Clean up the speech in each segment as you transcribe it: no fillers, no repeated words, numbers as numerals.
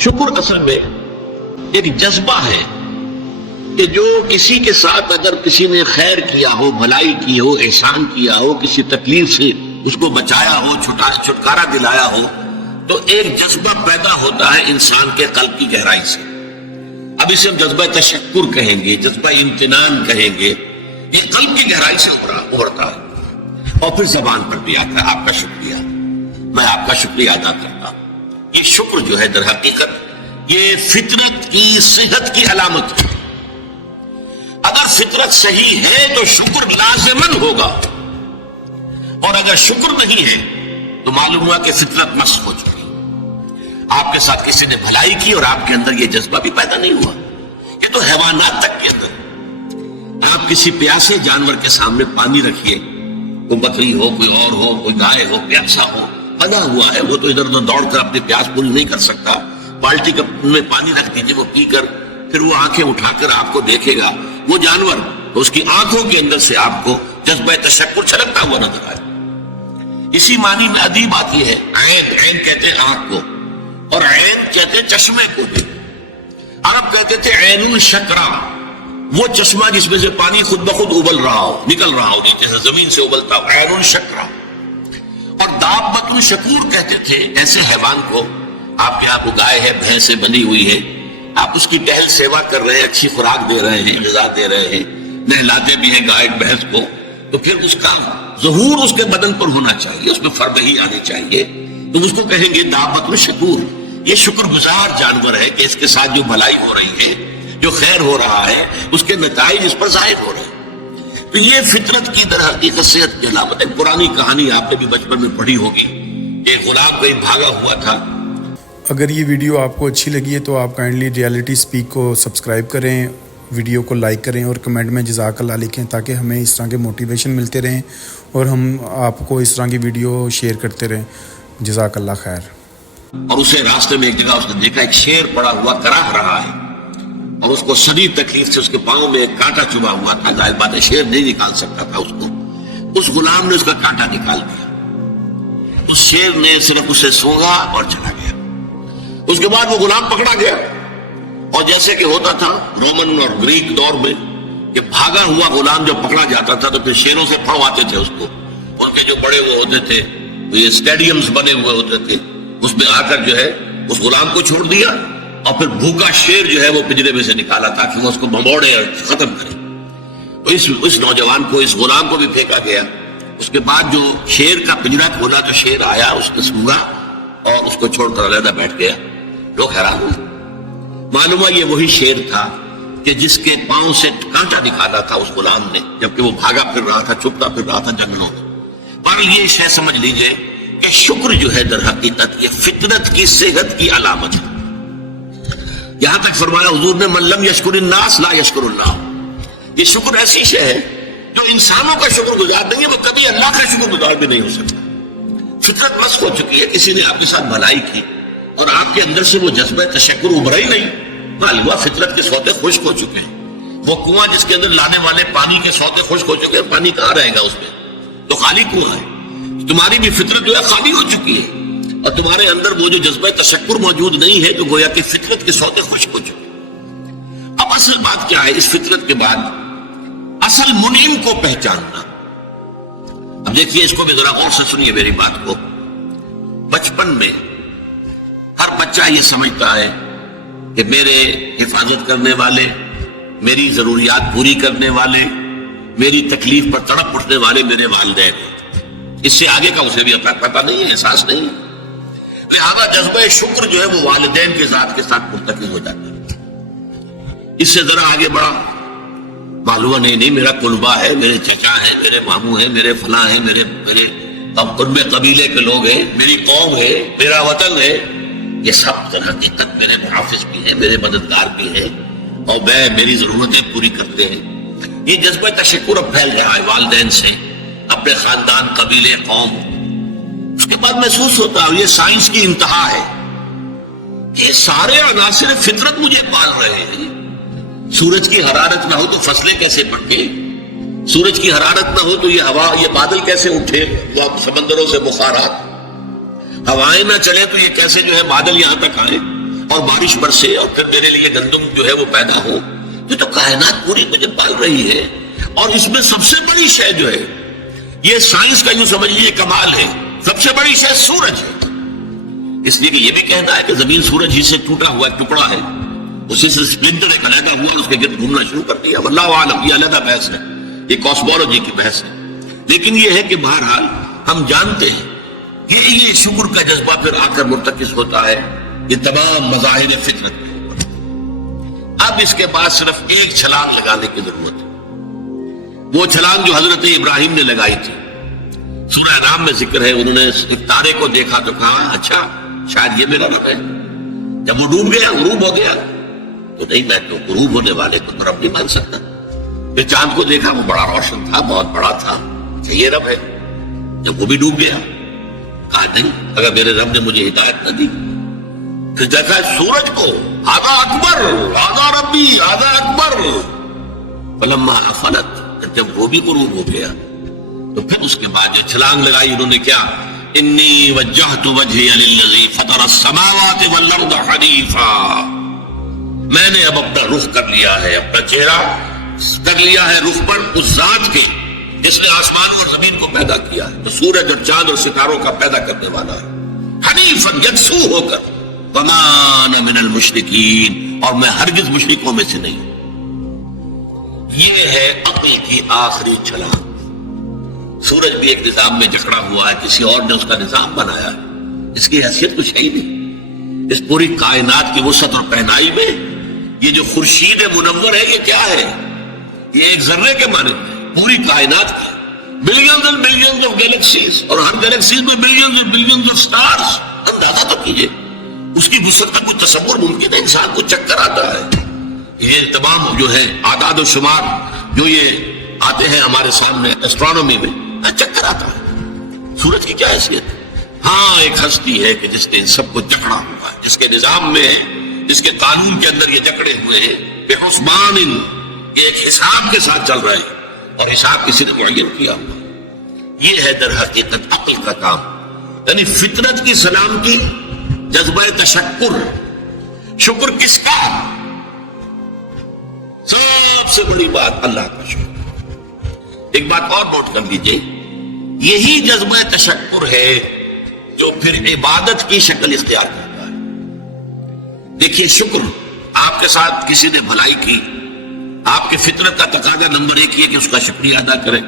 شکر اصل میں ایک جذبہ ہے کہ جو کسی کے ساتھ اگر کسی نے خیر کیا ہو، بھلائی کی ہو، احسان کیا ہو، کسی تکلیف سے اس کو بچایا ہو، چھٹکارا دلایا ہو، تو ایک جذبہ پیدا ہوتا ہے انسان کے قلب کی گہرائی سے. اب اسے ہم جذبہ تشکر کہیں گے، جذبہ امتنان کہیں گے. یہ قلب کی گہرائی سے ابھرتا ہے اور پھر زبان پر بھی آتا ہے. آپ کا شکریہ، میں آپ کا شکریہ ادا کرتا ہوں. یہ شکر جو ہے در حقیقت یہ فطرت کی صحت کی علامت ہے. اگر فطرت صحیح ہے تو شکر لازماً ہوگا، اور اگر شکر نہیں ہے تو معلوم ہوا کہ فطرت مسخ ہو چکی. آپ کے ساتھ کسی نے بھلائی کی اور آپ کے اندر یہ جذبہ بھی پیدا نہیں ہوا. یہ تو حیوانات تک کے اندر. آپ کسی پیاسے جانور کے سامنے پانی رکھیے، کوئی بکری ہو، کوئی اور ہو، کوئی گائے ہو، پیاسا ہو، بنا ہوا ہے، وہ تو ادھر ادھر دوڑ کر اپنی پیاس پوری نہیں کر سکتا. بالٹی میں پانی رکھ دیجیے، وہ پی کر پھر وہ آنکھیں اٹھا کر آپ کو دیکھے گا. وہ جانور تو اس کی آنکھوں کے اندر سے آپ کو جذبہ تشکر چھلکتا ہوا نظر آئے. اسی معنی میں ادیب آتی ہے. عین کہتے ہیں آنکھ کو، اور عین کہتے ہیں چشمے کو بھی. عرب کہتے تھے عین الشکرا، وہ چشمہ جس میں سے پانی خود بخود ابل رہا ہو، نکل رہا ہو، نیچے سے زمین سے ابلتا ہو، عین الشکرا. اور دابۃ الشکور کہتے تھے ایسے حیوان کو. آپ کے یہاں کو گائے ہے، بھینس سے بندھی ہوئی ہے، آپ اس کی ٹہل سیوا کر رہے ہیں، اچھی خوراک دے رہے ہیں، غذا دے رہے ہیں، نہلاتے بھی ہیں گائے بھینس کو، تو پھر اس کا ظہور اس کے بدن پر ہونا چاہیے، اس میں فربہی آنی چاہیے. تو اس کو کہیں گے دابۃ الشکور. یہ شکر گزار جانور ہے کہ اس کے ساتھ جو بھلائی ہو رہی ہے، جو خیر ہو رہا ہے، اس کے نتائج اس پر ظاہر ہو رہے ہیں. تو یہ فطرت کی در حقیقت صحت کی علامت ہے. پرانی کہانی آپ نے بھی بچپن میں پڑھی ہوگی. ایک غلام کہیں بھاگا ہوا تھا. اگر یہ ویڈیو آپ کو اچھی لگی ہے تو آپ کائنڈلی ریالٹی سپیک کو سبسکرائب کریں، ویڈیو کو لائک کریں اور کمنٹ میں جزاک اللہ لکھیں، تاکہ ہمیں اس طرح کے موٹیویشن ملتے رہیں اور ہم آپ کو اس طرح کی ویڈیو شیئر کرتے رہیں. جزاک اللہ خیر. اور اسے راستے میں ایک جگہ اس نے دیکھا ایک شیر پڑا ہوا کراہ رہا ہے، اور اس کو شدید تکلیف سے اس کے پاؤں میں ایک کانٹا چبھا ہوا تھا. ظاہر بات ہے شیر نہیں نکال سکتا تھا اس کو. اس غلام نے اس کا کانٹا نکال دیا. اس شیر نے صرف اسے سونگا اور چلا گیا. اس کے بعد وہ غلام پکڑا گیا، اور جیسے کہ ہوتا تھا رومن اور گریک دور میں کہ بھاگا ہوا غلام جب پکڑا جاتا تھا تو پھر شیروں سے پھڑواتے تھے اس کو. ان کے جو بڑے وہ ہوتے تھے، یہ اسٹیڈیمز بنے ہوئے ہوتے تھے، اس میں آ کر جو ہے اس غلام کو چھوڑ دیا، اور پھر بھوکا شیر جو ہے وہ پنجرے میں سے نکالا تاکہ وہ اس کو بھمبوڑے اور ختم کرے. تو اس نوجوان کو، اس غلام کو بھی پھینکا گیا. اس کے بعد جو شیر کا پنجرا کھولا تو شیر آیا، اس نے سونگا اور اس کو چھوڑ کر علیحدہ بیٹھ گیا. لوگ حیران ہوئے. معلوم ہوا یہ وہی شیر تھا کہ جس کے پاؤں سے کانٹا نکالا تھا اس غلام نے، جبکہ وہ بھاگا پھر رہا تھا، چھپتا پھر رہا تھا جنگلوں میں. پر یہ شے سمجھ لیجئے کہ شکر جو ہے در حقیقت یہ فطرت کی صحت کی علامت ہے. یہاں تک فرمایا حضور نے من لم یشکر الناس لا یشکر اللہ. یہ شکر ایسی شے ہے جو انسانوں کا شکر گزار نہیں ہے، وہ کبھی اللہ کا شکر گزار بھی نہیں ہو سکتا. فطرت مسخ ہو چکی ہے. کسی نے آپ کے ساتھ بھلائی کی اور آپ کے اندر سے وہ جذبہ تشکر ابھرا ہی نہیں، معلوم ہوا فطرت کے سوتے خشک ہو چکے ہیں. وہ کنواں جس کے اندر لانے والے پانی کے سوتے خشک ہو چکے ہیں، پانی کہاں رہے گا اس میں؟ تو خالی کنواں ہے. تمہاری بھی فطرت جو ہے خالی ہو چکی ہے، اور تمہارے اندر وہ جو جذبہ تشکر موجود نہیں ہے، تو گویا کہ فطرت کے سوتے خشک ہو چکے. اب اصل بات کیا ہے اس فطرت کے بعد؟ اصل منعم کو پہچاننا. اب دیکھیے، اس کو بھی ذرا غور سے سنیے میری بات کو. بچپن میں ہر بچہ یہ سمجھتا ہے کہ میرے حفاظت کرنے والے، میری ضروریات پوری کرنے والے، میری تکلیف پر تڑپ اٹھنے والے میرے والدین. اس سے آگے کا اسے بھی پتہ نہیں ہے، احساس نہیں. لہذا جذبہ شکر جو ہے وہ والدین کے ذات کے ساتھ مرتکز ہو جاتا ہے. اس سے ذرا آگے بڑھا، معلوم نہیں میرا قلبہ ہے، میرے چچا ہے، میرے ماموں ہیں، میرے فلاں ہیں، میرے قبیلے کے لوگ ہیں، میری قوم ہے، میرا وطن ہے. یہ سب در حقیقت میرے محافظ بھی ہیں، میرے مددگار بھی ہیں، اور میری ضرورتیں پوری کرتے ہیں. یہ جذبہ تشکر اب پھیل رہا ہے والدین سے، اپنے خاندان، قبیلے، قوم. اس کے بعد محسوس ہوتا ہے، یہ سائنس کی انتہا ہے کہ سارے عناصر فطرت مجھے پال رہے ہیں. سورج کی حرارت نہ ہو تو فصلیں کیسے پکیں؟ سورج کی حرارت نہ ہو تو یہ ہوا، یہ بادل کیسے اٹھے، وہ سمندروں سے بخارات. ہوائیں نہ چلے تو یہ کیسے جو ہے بادل یہاں تک آئے. اور بارش برسے اور پھر میرے لیے گندم جو ہے وہ پیدا ہو. یہ تو کائنات پوری مجھے پال رہی ہے. اور اس میں سب سے بڑی شے جو ہے, یہ سائنس کا یوں سمجھیے کمال ہے, سب سے بڑی شے سورج ہے. اس لیے کہ یہ بھی کہنا ہے کہ زمین سورج ہی سے ٹوٹا ہوا ایک ٹکڑا ہے, اسی سے سپلنٹر ایک علیحدہ ہوا, اس کے گرد گھومنا شروع کر دیا. واللہ عالم, یہ علیحدہ بحث ہے, یہ کاسمولوجی کی بحث ہے. لیکن یہ ہے کہ بہرحال ہم جانتے ہیں کہ یہ شکر کا جذبہ پھر آ کر مرتکز ہوتا ہے یہ تمام مظاہر فطرت کے اوپر. اب اس کے بعد صرف ایک چھلانگ لگانے کی ضرورت ہے, وہ چھلانگ جو حضرت ابراہیم نے لگائی تھی. سورہ انعام میں ذکر ہے, انہوں نے ایک تارے کو دیکھا تو کہا اچھا شاید یہ میرا رب ہے. جب وہ ڈوب گیا, غروب ہو گیا, تو نہیں میں تو غروب ہونے والے کو تو رب نہیں مان سکتا. پھر چاند کو دیکھا, وہ بڑا روشن تھا, بہت بڑا تھا, اچھا یہ رب ہے. جب وہ بھی ڈوب گیا, کہا نہیں, اگر میرے رب نے مجھے ہدایت نہ دی. پھر دیکھا سورج کو, آدھا اکبر, آدھا ربی, آدھا اکبر. فلما افلت, جب وہ بھی غروب ہو گیا تو پھر اس کے بعد جو چھلانگ لگائی انہوں نے کیا, انی وجہت وجہی للذی فطر السماوات والارض حنیفا. میں نے اب اپنا رخ کر لیا ہے, اپنا چہرہ کر لیا ہے رخ پر اس ذات کے جس نے آسمان اور زمین کو پیدا کیا ہے, تو سورج اور چاند اور ستاروں کا پیدا کرنے والا ہے. حنیفا, یکسو ہو کر. وما انا من المشرکین, اور میں ہرگز مشرکوں میں سے نہیں ہوں. یہ ہے عقل کی آخری چھلانگ. سورج بھی ایک نظام میں جکڑا ہوا ہے, کسی اور نے اس کا نظام بنایا ہے, اس کی حیثیت کچھ ہے ہی نہیں. اس پوری کائنات کی وسعت اور پہنائی میں یہ جو خورشید منور ہے, یہ کیا ہے, یہ ایک ذرے کے معنی پوری کائنات کی billions and billions of galaxies, اور ہر گیلیکسیز میں billions and billions of stars. اندازہ تو کیجئے, اس کی وسعت کا کوئی تصور ممکن ہے, انسان کو چکر آتا ہے. یہ تمام جو ہے اعداد و شمار جو یہ آتے ہیں ہمارے سامنے ایسٹرونومی میں, چکر آتا ہے. سورج کی کیا حیثیت ہے؟ ہاں ایک ہستی ہے کہ جس نے ان سب کو جکڑا ہوا ہے, جس کے نظام میں ہے, جس کے قانون کے اندر یہ جکڑے ہوئے ہیں. بے حسبان, یہ ایک حساب کے ساتھ چل رہے ہیں, اور حساب کسی نے معین کیا ہوا. یہ ہے در حقیقت عقل کا کام. یعنی فطرت کی سلامتی, جذبہ تشکر. شکر کس کا؟ سب سے بڑی بات اللہ کا شکر. ایک بات اور نوٹ کر لیجئے, یہی جذبہ تشکر ہے جو پھر عبادت کی شکل اختیار کرتا ہے. دیکھیے شکر, آپ کے ساتھ کسی نے بھلائی کی, آپ کے فطرت کا تقاضا نمبر 1 یہ کہ اس کا شکریہ ادا کریں.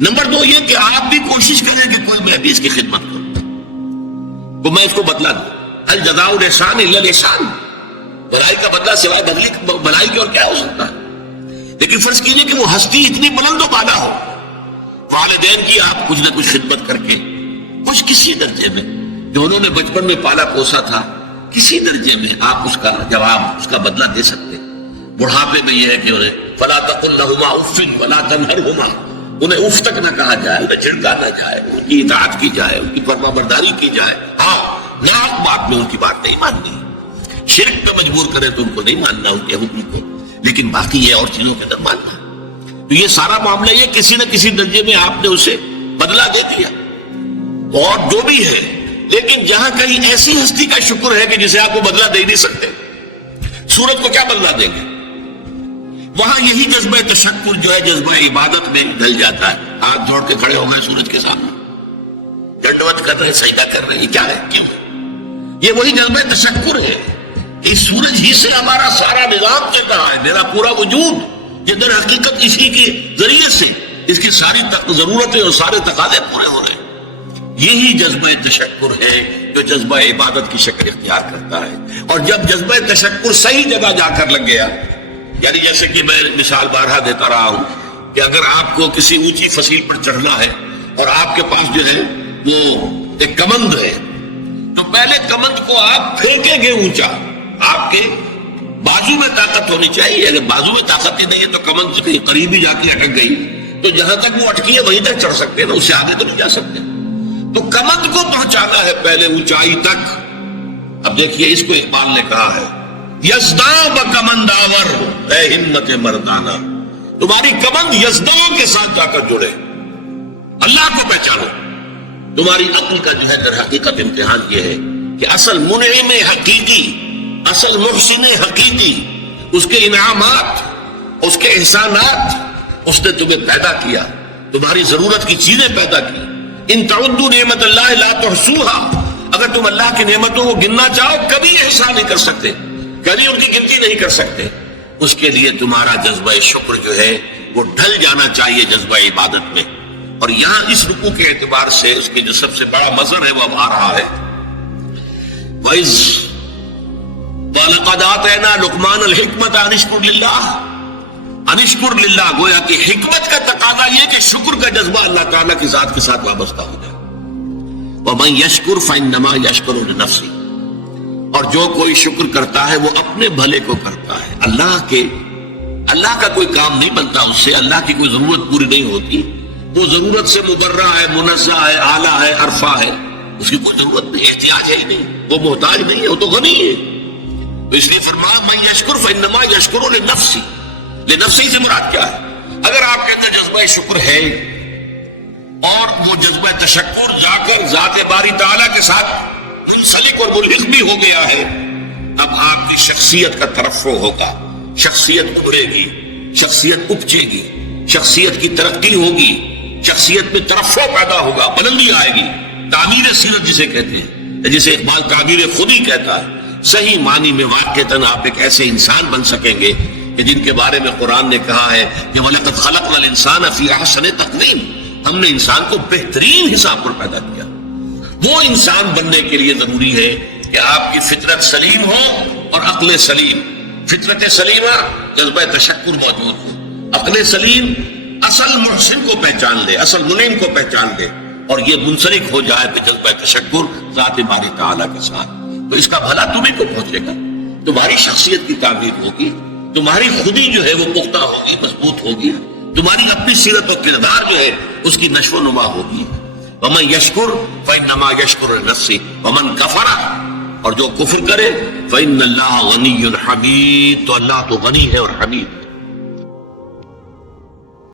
نمبر 2 یہ کہ آپ بھی کوشش کریں کہ کوئی میں بھی اس کی خدمت کروں, تو میں اس کو بدلا دوں. الجزاء الاحسان الا الاحسان, بھلائی کا بدلہ سوائے بھلائی کے اور کیا ہو سکتا ہے. لیکن فرض کیجئے کہ وہ ہستی اتنی بلند و بالا ہو, والدین کی آپ کچھ نہ کچھ خدمت کر کے کچھ کسی درجے میں, جو انہوں نے بچپن میں پالا پوسا تھا, کسی درجے میں آپ اس کا جواب, اس کا بدلہ دے سکتے. بڑھاپے میں یہ ہے کہ انہیں فلا تقل لهما اف ولا تنهرهما, انہیں اف تک نہ کہا جائے, انہیں جھڑکا نہ جائے, ان کی اطاعت کی جائے, ان کی فرما برداری کی جائے. ہاں ناک بات میں ان کی بات نہیں ماننی, شرک پہ مجبور کرے تو ان کو نہیں ماننا ان کے حکم کو, لیکن باقی یہ اور چیزوں کے اندر ماننا. تو یہ سارا معاملہ یہ کسی نہ کسی درجے میں آپ نے اسے بدلہ دے دیا, اور جو بھی ہے. لیکن جہاں کہیں ایسی ہستی کا شکر ہے کہ جسے آپ کو بدلہ دے نہیں سکتے, سورج کو کیا بدلہ دیں گے, وہاں یہی جذبہ تشکر جو ہے جذبہ عبادت میں ڈھل جاتا ہے. ہاتھ جوڑ کے کھڑے ہو گئے سورج کے سامنے, دنڈوت کر رہے, سجدہ کر رہے, یہ کیا ہے, کیوں؟ یہ وہی جذبہ تشکر ہے. اس سورج ہی سے ہمارا سارا نظام چل رہا ہے, میرا پورا وجود یہ در حقیقت اسی کے ذریعے سے اس کی ساری ضرورتیں اور سارے تقاضے پورے ہو رہے ہیں. یہی جذبہ تشکر ہے جو جذبہ عبادت کی شکل اختیار کرتا ہے. اور جب جذبہ تشکر صحیح جگہ جا کر لگ گیا, یعنی جیسے کہ میں مثال بارہا دیتا رہا ہوں کہ اگر آپ کو کسی اونچی فصیل پر چڑھنا ہے اور آپ کے پاس جو ہے وہ ایک کمند ہے, تو پہلے کمند کو آپ پھینکیں گے اونچا, آپ کے بازو میں طاقت ہونی چاہیے. اگر بازو میں طاقت ہی نہیں ہے تو کمند سے قریب ہی جا کے اٹک گئی, تو جہاں تک وہ اٹکی ہے وہیں تک چڑھ سکتے ہیں نا, اس سے آگے تو نہیں جا سکتے. تو کمند کو پہنچانا ہے پہلے اونچائی تک. اب دیکھیے اس کو اقبال نے کہا ہے, یزداں بکمند آور اے ہمت مردانہ, تمہاری کمند یزداں کے ساتھ جا کر جڑے, اللہ کو پہچانو. تمہاری عقل کا جو ہے در حقیقت امتحان یہ ہے کہ اصل منعم حقیقی اصل محسن حقیقی، اس کے انعامات، اس کے احسانات، اس نے تمہیں پیدا کیا، تمہاری ضرورت کی چیزیں پیدا کی. ان تعدوا نعمت اللہ لا تحصوها، اگر تم اللہ کی نعمتوں کو گننا چاہو کبھی احسان نہیں کر سکتے، کبھی ان کی گنتی نہیں کر سکتے. اس کے لیے تمہارا جذبہ شکر جو ہے وہ ڈھل جانا چاہیے جذبہ عبادت میں. اور یہاں اس رکوع کے اعتبار سے اس کے جو سب سے بڑا مظہر ہے وہ اب آ رہا ہے. وَإِذْ وَلَقَدْ آتَيْنَا لُقْمَانَ الْحِكْمَةَ أَنِ اشْكُرْ لِلَّهِ، ان اشکر للہ، گویا کہ حکمت کا تقاضا یہ کہ شکر کا جذبہ اللہ تعالیٰ کی ذات کے ساتھ وابستہ ہو جائے. وَمَن يَشْكُرْ فَإِنَّمَا يَشْكُرُ لِنَفْسِهِ، اور جو کوئی شکر کرتا ہے وہ اپنے بھلے کو کرتا ہے. اللہ کا کوئی کام نہیں بنتا اس سے، اللہ کی کوئی ضرورت پوری نہیں ہوتی. وہ ضرورت سے مبرہ ہے، منزہ ہے، اعلیٰ ہے، عرفہ ہے، اس کی کوئی ضرورت نہیں، احتیاج ہے ہی نہیں، وہ محتاج نہیں ہے، وہ تو غنی ہے. تو اس لیے فرمایا من یشکر فانما یشکر لنفسه، لنفسه سے مراد کیا ہے؟ اگر آپ کہتے ہیں جذبہ شکر ہے اور وہ جذبہ تشکر جا کر ذات باری تعالیٰ کے ساتھ منسلک اور ملحق بھی ہو گیا ہے، اب آپ کی شخصیت کا ترفع ہوگا، شخصیت ابھرے گی، شخصیت اپجے گی، شخصیت کی ترقی ہوگی، شخصیت میں ترفع پیدا ہوگا، بلندی آئے گی. تعمیر سیرت جسے کہتے ہیں، جسے اقبال تعبیر خودی کہتا ہے. صحیح معنی میں واقعتاً آپ ایک ایسے انسان بن سکیں گے کہ جن کے بارے میں قرآن نے کہا ہے کہ وَلَقَدْ خَلَقْنَا الْإِنسَانَ فِي أَحْسَنِ تَقْوِيمٍ، ہم نے انسان کو بہترین حساب پر پیدا کیا. وہ انسان بننے کے لیے ضروری ہے کہ آپ کی فطرت سلیم ہو اور عقل سلیم. فطرت سلیمہ جذبہ تشکر موجود ہو، عقل سلیم اصل محسن کو پہچان لے، اصل منعم کو پہچان لے، اور یہ منسلک ہو جائے کہ جذبہ تشکر ذات باری تعالیٰ کے ساتھ، تو اس کا بھلا تمہیں کو پہنچے گا. تمہاری شخصیت کی تعمیر ہوگی، تمہاری خودی جو ہے وہ پختہ ہوگی، مضبوط ہوگی، تمہاری اپنی سیرت و کردار جو ہے اس کی نشو و نما ہوگی. وَمَن يَشْكُرْ فَإِنَّمَا يَشْكُرُ لِنَفْسِهِ وَمَن كَفَرَ، اور جو کفر کرے فَإِنَّ اللَّهَ غَنِيٌّ حَمِيدٌ، تو اللہ تو غنی ہے اور حمید.